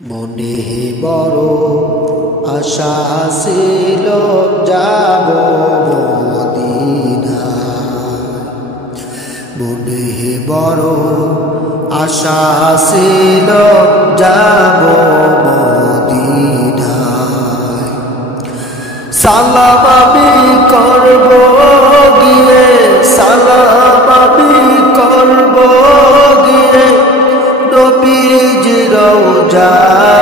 মনে বড় আশা ছিল যাব মদিনায়, মনে বড় আশা ছিল যাব মদিনায়। সালাম আমি করব গিয়ে, সালাম আমি করব গিয়ে নবীজির রওজায়।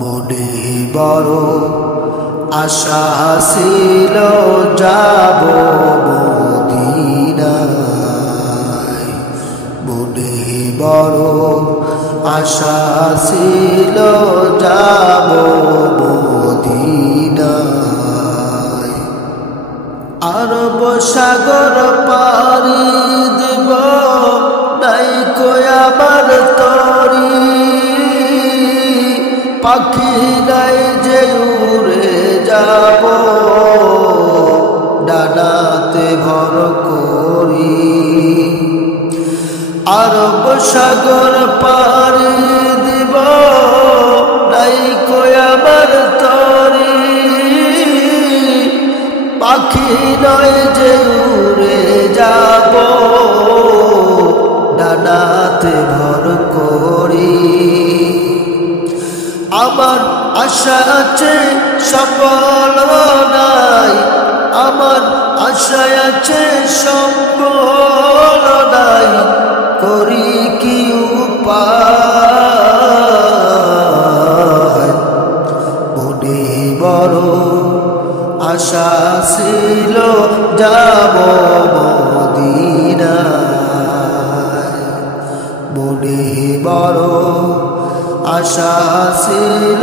মনে বড় আশা ছিল যাব মদিনায়, মনে বড় আশা ছিল যাব মদিনায়। আরব সাগর পাড়ি দেব নাই কই আমার তরি, পাখি নাই যে উড়ে যাব ডানাতে ভর করি। আরব সাগর পাড়ি দেব নাই কই আমার তরি, পাখি নয় যে উড়ে যাব ডানাতে ভর করি। আমার আশা আছে সফল নাই, আমার আশা আছে সফল নাই, করি কি উপায়। মনে বড় আশা ছিল যাব মদিনায়, মনে বড় আশা ছিল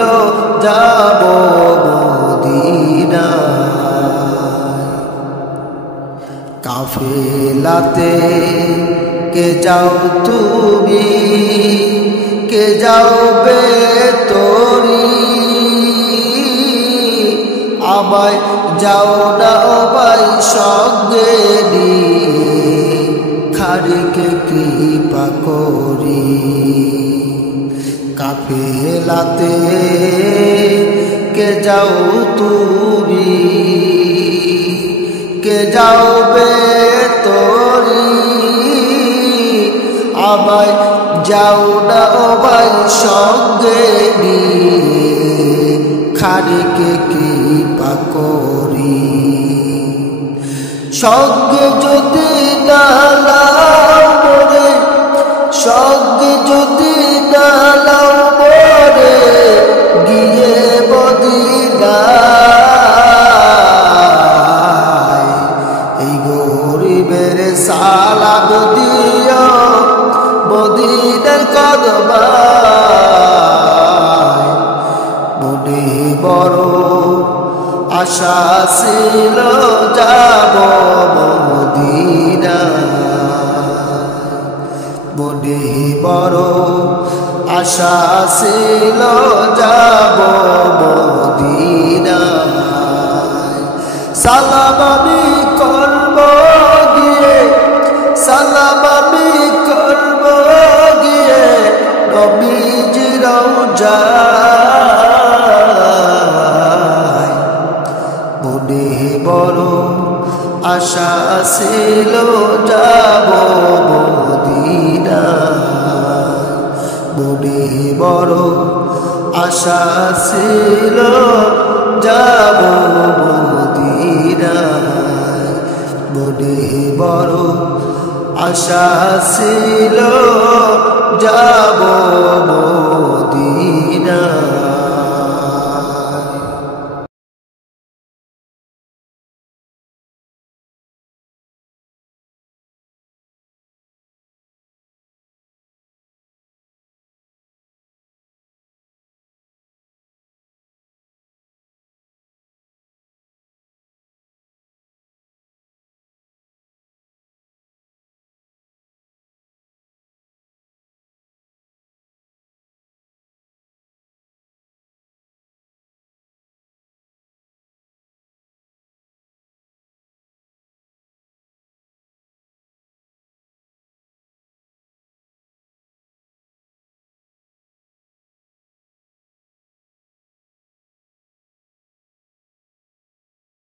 যাব মদিনায়। কাফেলাতে কে যাও তুমি, কে যাবে তোরি, আমায় যাও না ভাই সঙ্গে নিয়ে, খারিকে কৃপা করি। কাফেলাতে কে যাও তুমি, কে যাবে তোরি, আমায় যাও না ভাই সঙ্গে নিয়ে, খারিকে কৃপা করি। সঙ্গে যদি না লাও মোরে, সঙ্গে যদি না লাও মোরে, গিয়ে মদিনায় এই গরিবের সালাম দিও মদিনার কদমায়। মনে বড় আশা ছিল যাব মদিনায়, মনে বড় আশা ছিল যাব মদিনায়। সালাম আমি করব গিয়ে, সালাম আমি করব গিয়ে নবীজির রওজায়। মনে বড় আশা ছিল যাব মদিনায়, মনে বড় আশা ছিল যাব মদিনায়, মনে বড় আশা ছিল যাব মদিনায়।